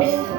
Oh. Yeah.